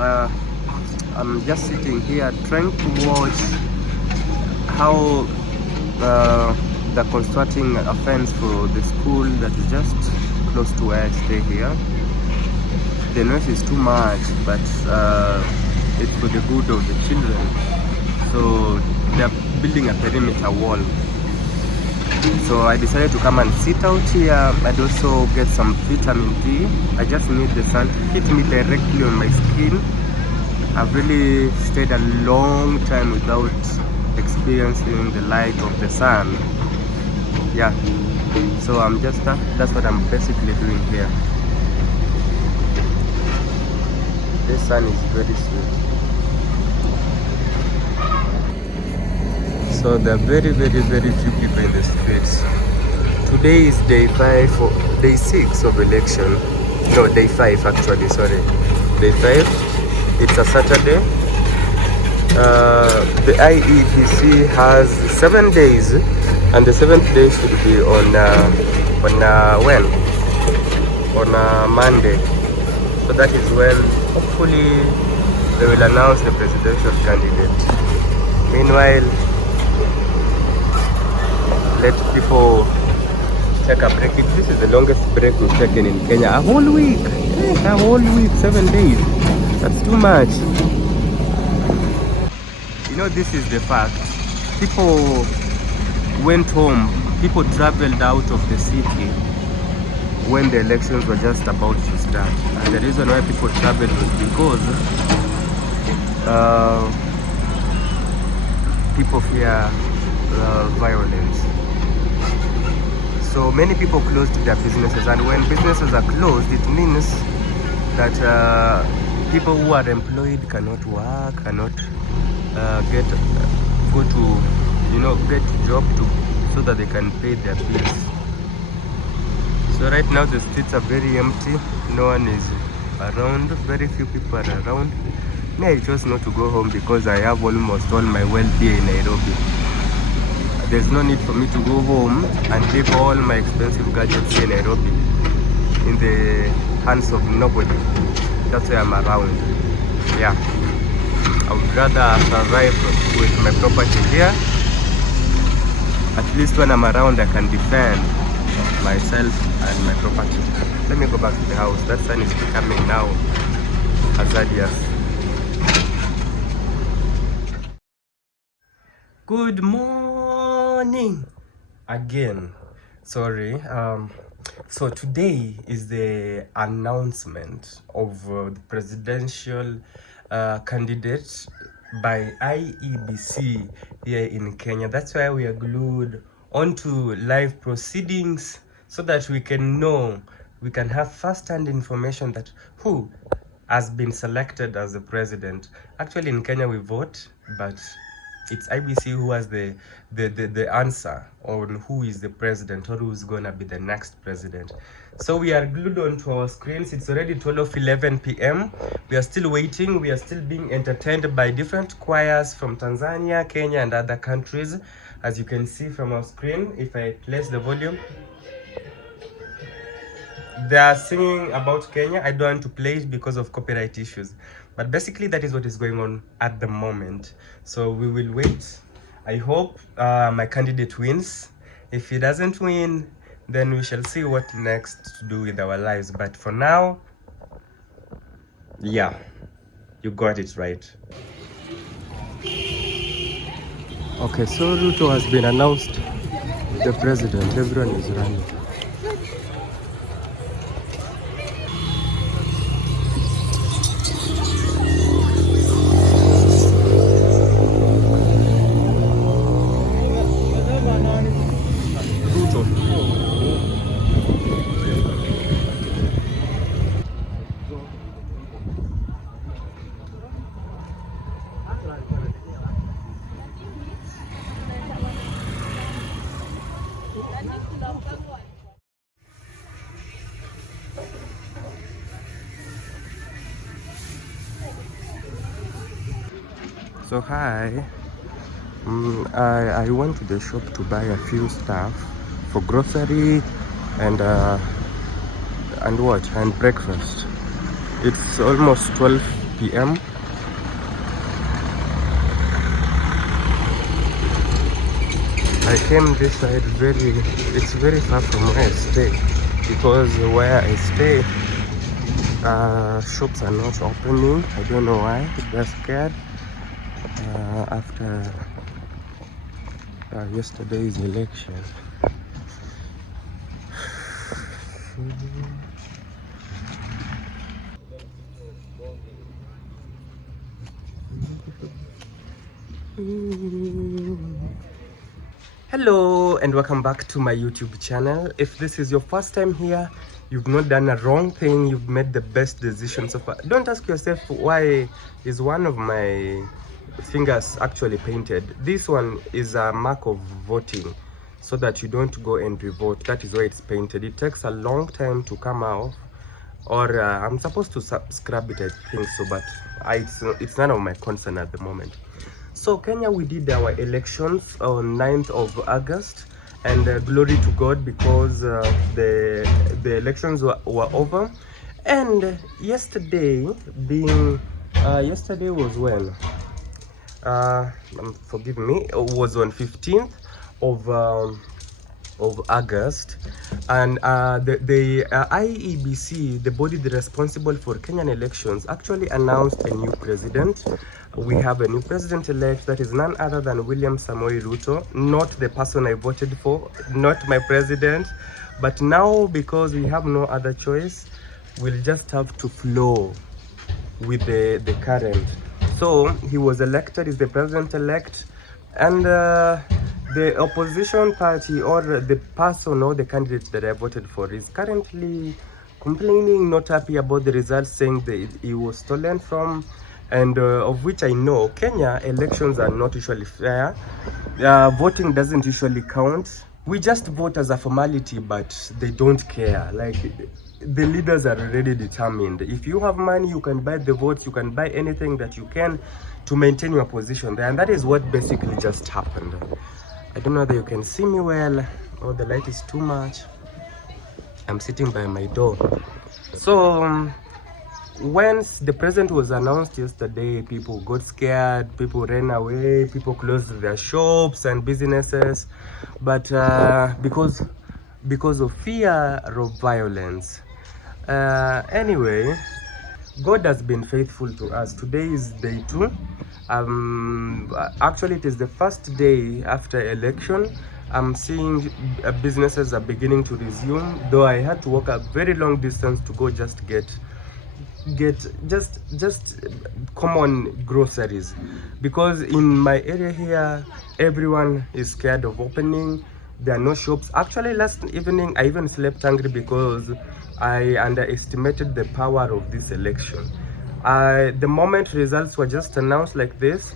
I'm just sitting here trying to watch how they're constructing a fence for the school that is just close to where I stay here. The noise is too much, but it's for the good of the children. So they're building a perimeter wall. So I decided to come and sit out here and also get some vitamin D. I just need the sun to hit me directly on my skin. I've really stayed a long time without experiencing the light of the sun. Yeah, so I'm just that's what I'm basically doing here. This sun is very sweet. So there are very few people in the streets. Today is day 5 or day 6 of election. No, day 5 actually, sorry. Day 5. It's a Saturday. The IEBC has 7 days, and the 7th day should be on when? On Monday. So that is when hopefully they will announce the presidential candidate. Meanwhile, let people take a break. This is the longest break we've taken in Kenya. A whole week. A whole week, 7 days. That's too much. You know, this is the fact. People went home. People traveled out of the city when the elections were just about to start. And the reason why people traveled was because people fear violence. So many people closed their businesses, and when businesses are closed, it means that people who are employed cannot work, cannot get job so that they can pay their bills. So right now the streets are very empty. No one is around. Very few people are around. Me, I chose not to go home because I have almost all my wealth here in Nairobi. There's no need for me to go home and leave all my expensive gadgets here in Nairobi in the hands of nobody. That's why I'm around. Yeah, I would rather survive with my property here. At least when I'm around, I can defend myself and my property. Let me go back to the house. That sun is becoming now hazardous. Good morning again. Sorry. So today is the announcement of the presidential candidate by IEBC here in Kenya. That's why we are glued onto live proceedings so that we can know, we can have first-hand information that who has been selected as the president. Actually in Kenya we vote, but it's IBC who has the answer on who is the president or who is gonna be the next president. So we are glued onto our screens. It's already 12:11 p.m. We are still waiting. We are still being entertained by different choirs from Tanzania, Kenya, and other countries. As you can see from our screen, if I place the volume, they are singing about Kenya. I don't want to play it because of copyright issues. But basically, that is what is going on at the moment. So we will wait. I hope my candidate wins. If he doesn't win, then we shall see what next to do with our lives. But for now, yeah, you got it right. Okay, so Ruto has been announced the president. Everyone is running. So hi, I went to the shop to buy a few stuff for grocery and breakfast. It's almost 12 p.m. I came this side it's very far from where I stay, because where I stay shops are not opening. I don't know why. They're scared after yesterday's election. Hello and welcome back to my YouTube channel. If this is your first time here, you've not done a wrong thing, you've made the best decision so far. Don't ask yourself why is one of my fingers actually painted. This one is a mark of voting, so that you don't go and re-vote. That is why it's painted. It takes a long time to come out, or I'm supposed to scrub it, I think so, but it's none of my concern at the moment. So Kenya, we did our elections on 9th of August, and glory to God, because the elections were over. And yesterday yesterday was when forgive me, it was on 15th of August, and the IEBC, the body responsible for Kenyan elections, actually announced a new president. We have a new president-elect that is none other than William Samoei Ruto, not the person I voted for, not my president. But now, because we have no other choice, we'll just have to flow with the current. So he was elected, is the president-elect, and the opposition party, or the person or the candidate that I voted for, is currently complaining, not happy about the results, saying that he was stolen from, and of which I know Kenya elections are not usually fair. Voting doesn't usually count. We just vote as a formality, but they don't care. Like, the leaders are already determined. If you have money, you can buy the votes, you can buy anything that you can to maintain your position there, and that is what basically just happened. I don't know whether you can see me well, or the light is too much. I'm sitting by my door. So once the president was announced yesterday, people got scared, people ran away, people closed their shops and businesses, but because of fear of violence. Anyway, God has been faithful to us. Today is day 2. Actually, it is the first day after election. I'm seeing businesses are beginning to resume, though I had to walk a very long distance to go just get just common groceries, because in my area here everyone is scared of opening. There are no shops. Actually, last evening I even slept hungry because I underestimated the power of this election. The moment results were just announced like this,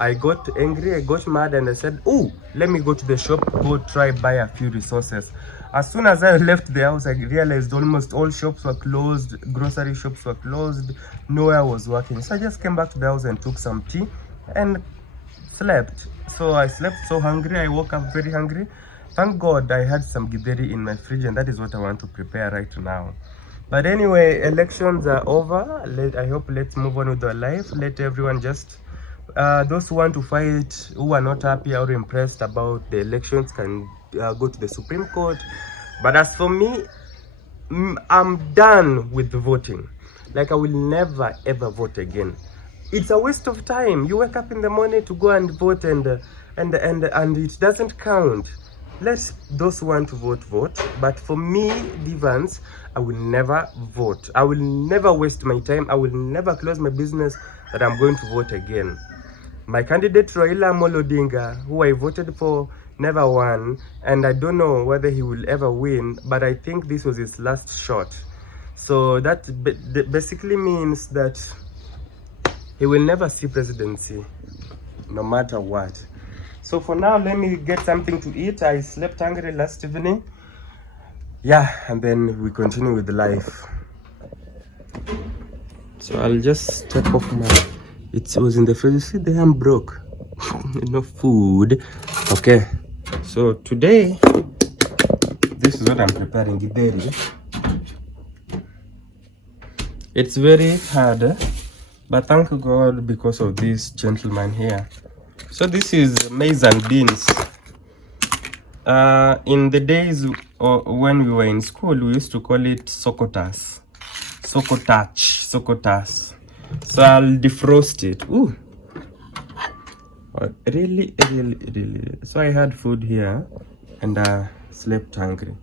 I got angry, I got mad, and I said, oh, let me go to the shop, go try buy a few resources. As soon as I left the house, I realized almost all shops were closed, grocery shops were closed, nowhere was working. So I just came back to the house and took some tea and slept. So I slept so hungry, I woke up very hungry. Thank God I had some githeri in my fridge, and that is what I want to prepare right now. But anyway, elections are over. I hope let's move on with our life. Let everyone just, those who want to fight, who are not happy or impressed about the elections, can go to the Supreme Court. But as for me, I'm done with the voting. Like, I will never ever vote again. It's a waste of time. You wake up in the morning to go and vote, and it doesn't count. Let those who want to vote. But for me, Devance, I will never vote. I will never waste my time. I will never close my business that I'm going to vote again. My candidate Raila Amolo Odinga, who I voted for, never won, and I don't know whether he will ever win, but I think this was his last shot. So that basically means that he will never see presidency, no matter what. So for now, let me get something to eat. I slept hungry last evening. Yeah, and then we continue with life. So I'll just take off my, it was in the fridge. See there, I'm broke. No food. Okay, so today, this is what I'm preparing. It's very hard, But thank God because of this gentleman here. So this is maize and beans. In the days when we were in school, we used to call it sokotas. Sokotas. So I'll defrost it. Ooh. Really. So I had food here and slept hungry.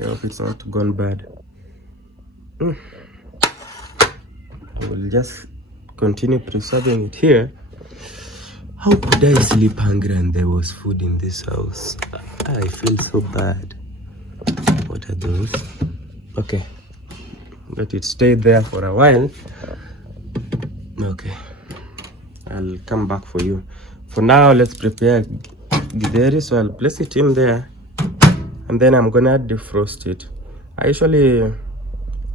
I hope it's not gone bad. I will just continue preserving it here. How could I sleep hungry and there was food in this house? I feel so bad. What are those? Okay, let it stay there for a while. Okay, I'll come back for you. For now, let's prepare githeri. So I'll place it in there and then I'm gonna defrost it. I usually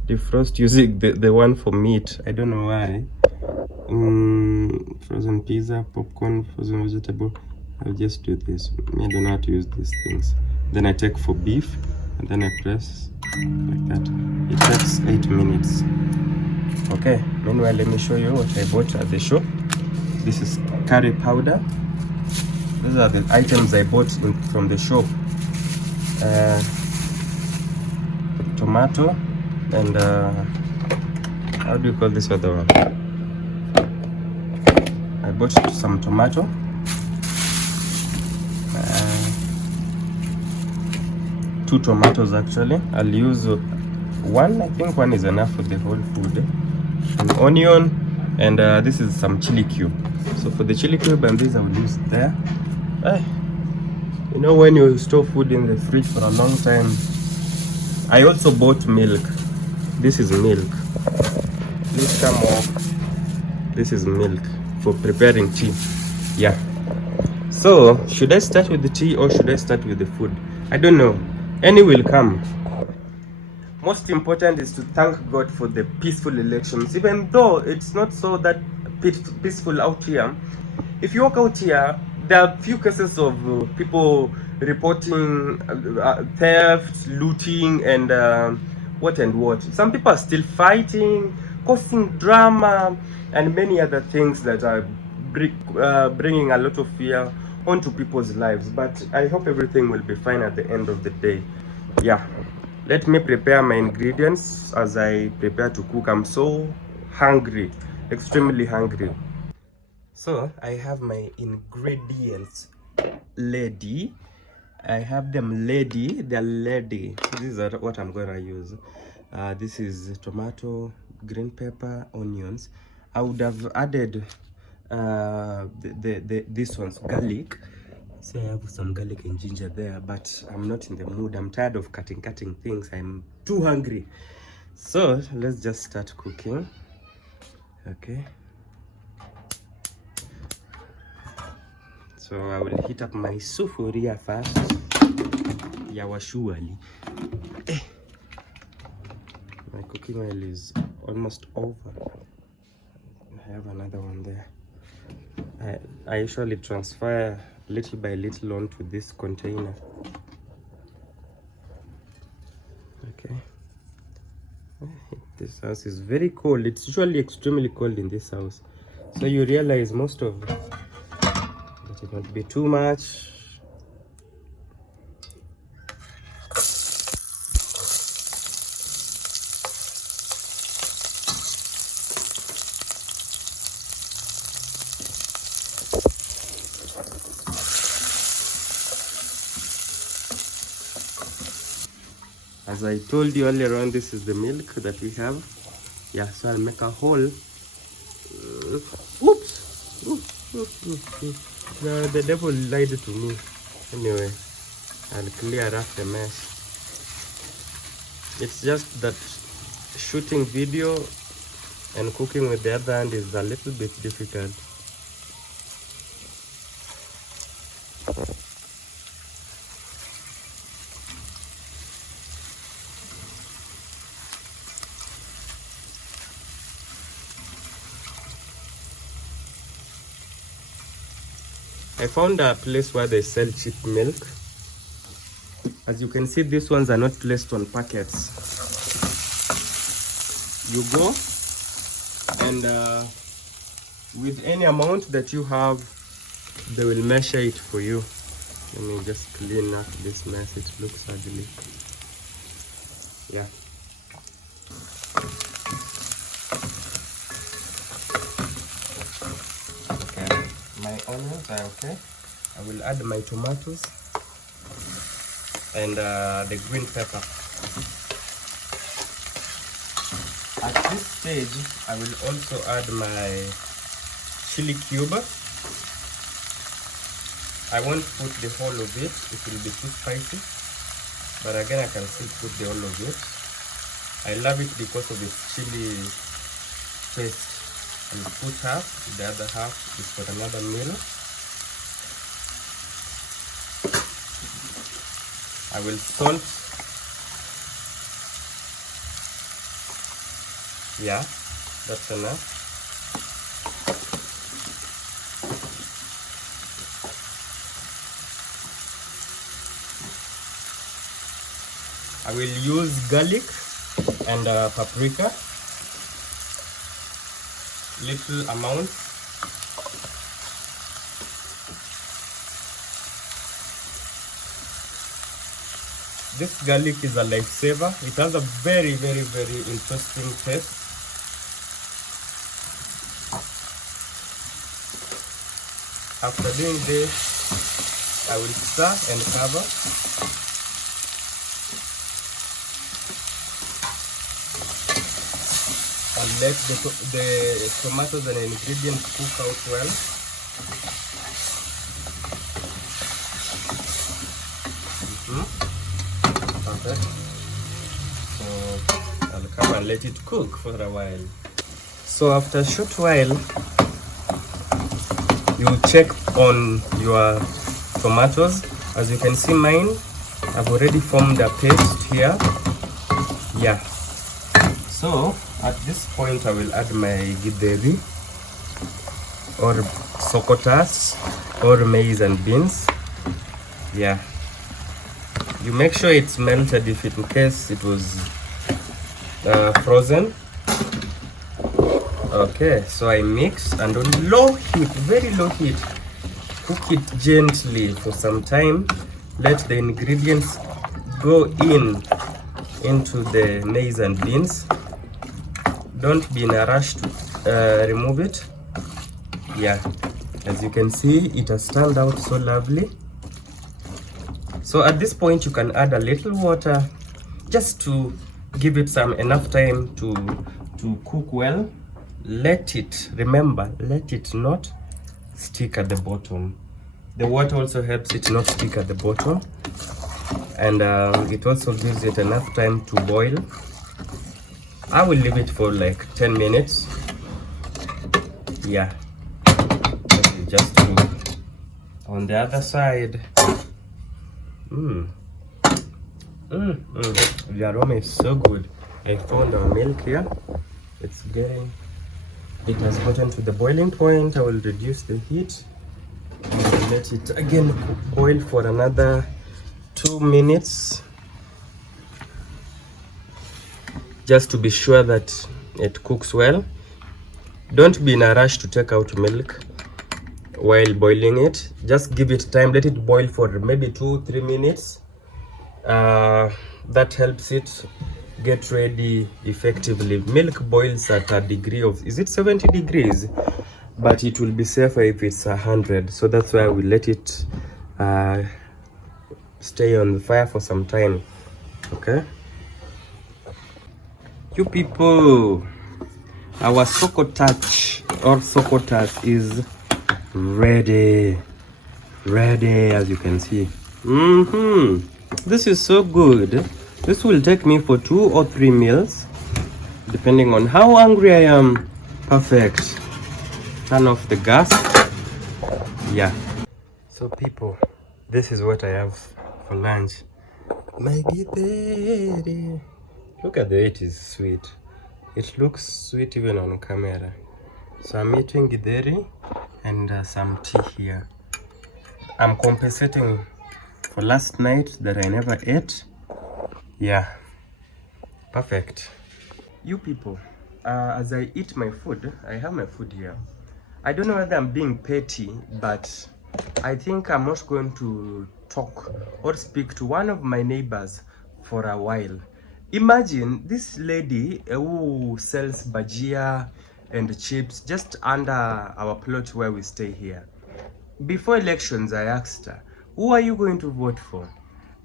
defrost using the one for meat. I don't know why. Frozen pizza, popcorn, frozen vegetable. I'll just do this. I don't know how to use these things. Then I take for beef and then I press like that. It takes 8 minutes. Okay, meanwhile let me show you what I bought at the shop. This is curry powder. These are the items I bought from the shop. Tomato and how do you call this other one? I bought some tomato, 2 tomatoes actually. I'll use one. I think one is enough for the whole food. An onion, and this is some chili cube. So for the chili cube and this I will use there. You know, when you store food in the fridge for a long time. I also bought milk. This is milk. Please come off. This is milk for preparing tea. Yeah. So should I start with the tea or should I start with the food? I don't know. Any will come. Most important is to thank God for the peaceful elections, even though it's not so that peaceful out here. If you walk out here, there are few cases of people reporting theft, looting, and what. Some people are still fighting, causing drama, and many other things that are bringing a lot of fear onto people's lives. But I hope everything will be fine at the end of the day. Yeah, let me prepare my ingredients as I prepare to cook. I'm so hungry, extremely hungry. So I have my ingredients ready. I have them ready. They're ready. So this is what I'm gonna use. This is tomato, green pepper, onions. I would have added this one's garlic. So I have some garlic and ginger there, but I'm not in the mood. I'm tired of cutting things. I'm too hungry. So let's just start cooking. Okay. So I will heat up my sufuria first. Yawashuali. My cooking oil is almost over. I have another one there. I usually transfer little by little onto this container. Okay. This house is very cold. It's usually extremely cold in this house. So you realize most of it won't be too much. As I told you earlier on, this is the milk that we have. Yeah, so I'll make a hole. Oops! No, the devil lied to me. Anyway, I'll clear up the mess. It's just that shooting video and cooking with the other hand is a little bit difficult. I found a place where they sell cheap milk. As you can see, these ones are not placed on packets. You go and with any amount that you have, they will measure it for you. Let me just clean up this mess. It looks ugly. Yeah. Okay, my onions are okay. I will add my tomatoes and the green pepper. At this stage, I will also add my chili cube. I won't put the whole of it, it will be too spicy, but again I can still put the whole of it. I love it because of its chili taste. I will put half, the other half is for another meal. I will salt. Yeah, that's enough. I will use garlic and paprika, little amount. This garlic is a lifesaver. It has a very interesting taste. After doing this, I will stir and cover. And let the tomatoes and ingredients cook out well. Perfect. So I'll come and let it cook for a while. So after a short while, you check on your tomatoes. As you can see, mine, I've already formed a paste here. Yeah. So at this point, I will add my githeri or sokotas or maize and beans. Yeah. You make sure it's melted if in case it was frozen. Okay, so I mix and on low heat, very low heat, cook it gently for some time. Let the ingredients go into the maize and beans. Don't be in a rush to remove it. Yeah, as you can see, it has turned out so lovely. So at this point, you can add a little water just to give it enough time to cook well. Let it, remember, let it not stick at the bottom. The water also helps it not stick at the bottom, and it also gives it enough time to boil. I will leave it for like 10 minutes. Yeah, just cook. On the other side, the aroma is so good. I found our milk here. It has gotten to the boiling point. I will reduce the heat and let it again boil for another 2 minutes, just to be sure that it cooks well. Don't be in a rush to take out milk while boiling it. Just give it time, let it boil for maybe 2-3 minutes. That helps it get ready effectively. Milk boils at a degree of, is it 70 degrees? But it will be safer if it's 100. So that's why we let it stay on the fire for some time. Okay, you people, our sokotach or sokotas is ready, as you can see. This is so good. This will take me for 2 or 3 meals, depending on how hungry I am. Perfect. Turn off the gas. Yeah. So people, this is what I have for lunch. My githeri. Look at the way it is sweet. It looks sweet even on camera. So I'm eating githeri and some tea here. I'm compensating for last night that I never ate. Yeah, perfect. You people, as I eat my food, I have my food here. I don't know whether I'm being petty, but I think I'm not going to talk or speak to one of my neighbors for a while. Imagine this lady who sells bajia and chips just under our plot where we stay here. Before elections, I asked her, who are you going to vote for?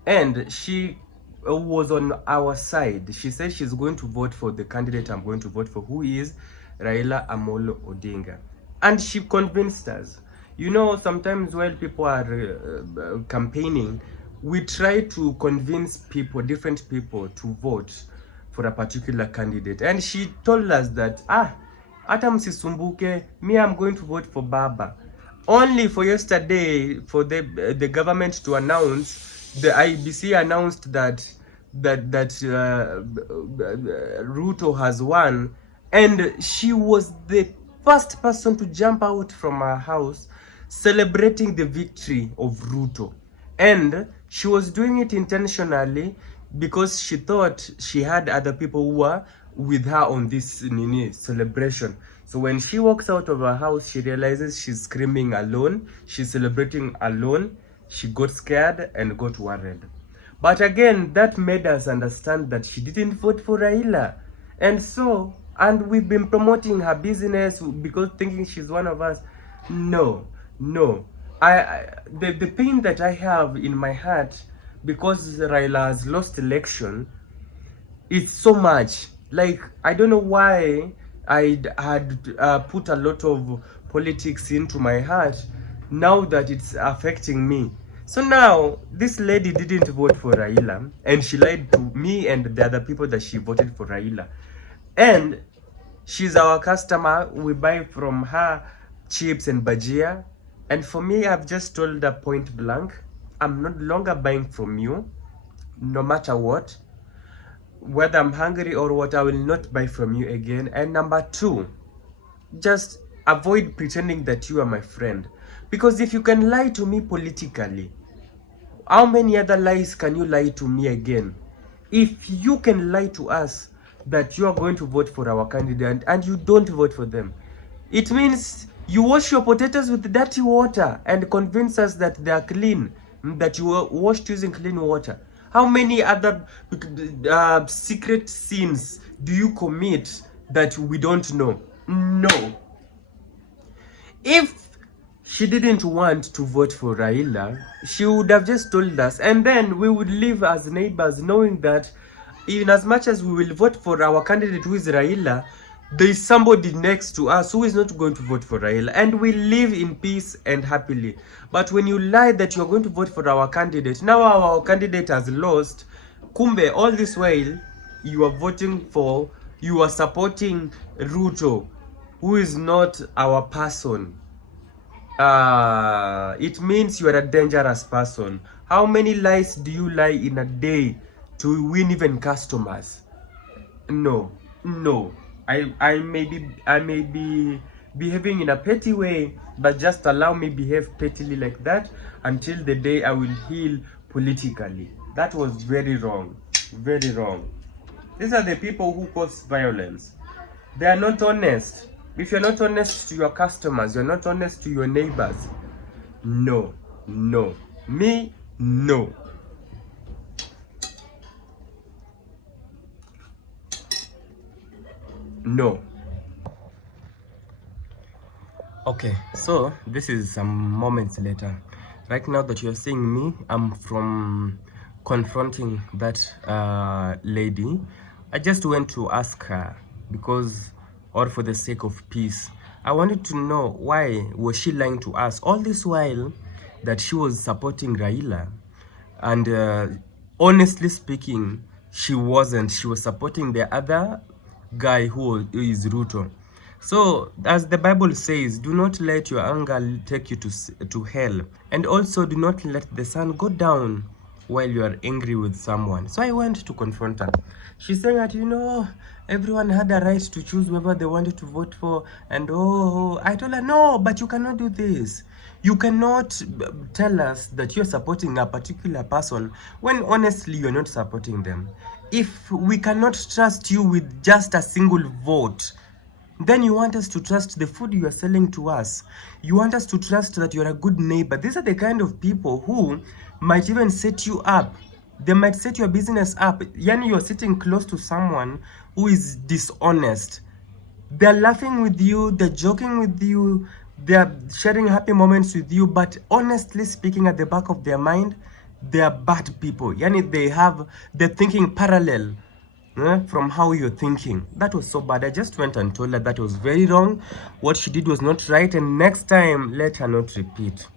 And she was on our side. She said she's going to vote for the candidate I'm going to vote for, who is Raila Amolo Odinga. And she convinced us. You know, sometimes while people are campaigning, we try to convince people, different people, to vote for a particular candidate. And she told us that, hata msisumbuke, me, I'm going to vote for Baba. Only for yesterday, for the government to announce, the IBC announced that Ruto has won, and she was the first person to jump out from her house celebrating the victory of Ruto. And she was doing it intentionally because she thought she had other people who were with her on this celebration. So when she walks out of her house, she realizes she's screaming alone, she's celebrating alone. She got scared and got worried. But again, that made us understand that she didn't vote for Raila. And we've been promoting her business because thinking she's one of us. No. The pain that I have in my heart because Raila has lost election, it's so much. Like, I don't know why I had put a lot of politics into my heart now that it's affecting me. So now, this lady didn't vote for Raila, and she lied to me and the other people that she voted for Raila. And she's our customer. We buy from her chips and bajia. And for me, I've just told her point blank, I'm no longer buying from you, no matter what. Whether I'm hungry or what, I will not buy from you again. And number two, just avoid pretending that you are my friend. Because if you can lie to me politically, how many other lies can you lie to me again? If you can lie to us that you are going to vote for our candidate and you don't vote for them, it means you wash your potatoes with dirty water and convince us that they are clean, that you were washed using clean water. How many other secret sins do you commit that we don't know? No. If she didn't want to vote for Raila, she would have just told us, and then we would live as neighbors knowing that even as much as we will vote for our candidate who is Raila, there is somebody next to us who is not going to vote for Raila, and we live in peace and happily. But when you lie that you are going to vote for our candidate, now our candidate has lost, kumbe all this while you are supporting Ruto, who is not our person. It means you are a dangerous person. How many lies do you lie in a day to win even customers? No. I may be behaving in a petty way, but just allow me behave pettily like that until the day I will heal politically. That was very wrong. Very wrong. These are the people who cause violence. They are not honest. If you're not honest to your customers, you're not honest to your neighbors. No. Me, no. No. Okay, so this is some moments later. Right now that you're seeing me, I'm from confronting that lady. I just went to ask her because, or for the sake of peace, I wanted to know why was she lying to us all this while that she was supporting Raila, and honestly speaking, she wasn't. She was supporting the other guy who is Ruto. So as the Bible says, do not let your anger take you to hell, and also do not let the sun go down while you are angry with someone. So I went to confront her. She's saying that, you know, everyone had a right to choose whoever they wanted to vote for, and I told her, no, but you cannot do this. You cannot tell us that you're supporting a particular person when honestly you're not supporting them. If we cannot trust you with just a single vote, then you want us to trust the food you are selling to us. You want us to trust that you're a good neighbor. These are the kind of people who might even set you up. They might set your business up. Yani, you're sitting close to someone who is dishonest. They're laughing with you, they're joking with you, they're sharing happy moments with you, but honestly speaking, at the back of their mind, they're bad people. Yani, they're thinking parallel from how you're thinking. That was so bad. I just went and told her that was very wrong. What she did was not right, and next time let her not repeat.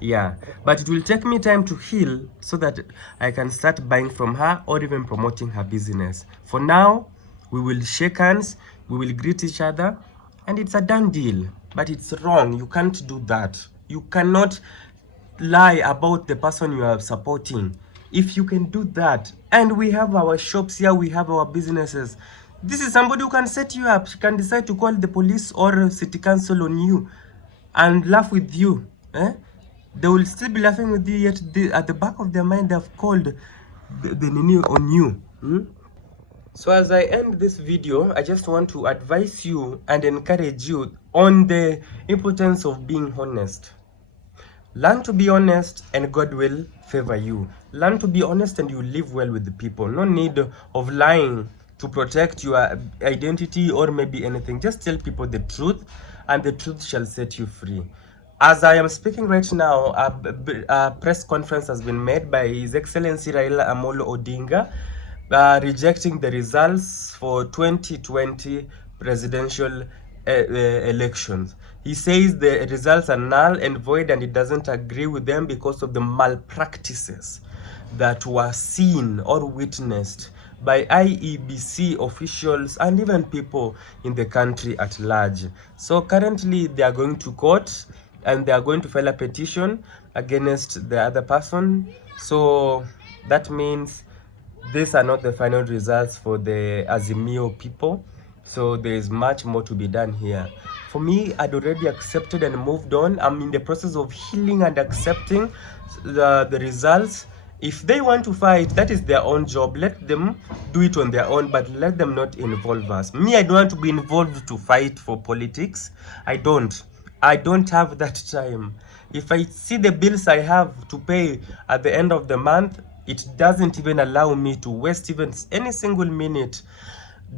Yeah, but it will take me time to heal so that I can start buying from her or even promoting her business. For now, we will shake hands, we will greet each other, and it's a done deal. But it's wrong. You can't do that. You cannot lie about the person you are supporting. If you can do that, and we have our shops here, we have our businesses, this is somebody who can set you up. She can decide to call the police or city council on you and laugh with you. They will still be laughing with you, yet at the back of their mind they have called the nini on you. So as I end this video, I just want to advise you and encourage you on the importance of being honest. Learn to be honest and God will favor you. Learn to be honest and you live well with the people. No need of lying to protect your identity or maybe anything. Just tell people the truth and the truth shall set you free. As I am speaking right now, a press conference has been made by His Excellency Raila Amolo Odinga rejecting the results for 2020 presidential elections. He says the results are null and void and he doesn't agree with them because of the malpractices that were seen or witnessed by IEBC officials and even people in the country at large. So currently they are going to court and they are going to file a petition against the other person. So that means these are not the final results for the Azimio people. So there is much more to be done here. For me, I'd already accepted and moved on. I'm in the process of healing and accepting the results. If they want to fight, that is their own job. Let them do it on their own, but let them not involve us. Me, I don't want to be involved to fight for politics. I don't have that time. If I see the bills I have to pay at the end of the month, it doesn't even allow me to waste even any single minute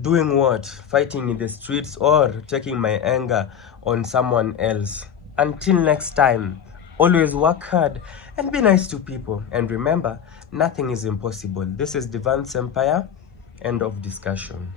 doing what? Fighting in the streets or taking my anger on someone else. Until next time, always work hard and be nice to people. And remember, nothing is impossible. This is Devance Empire. End of discussion.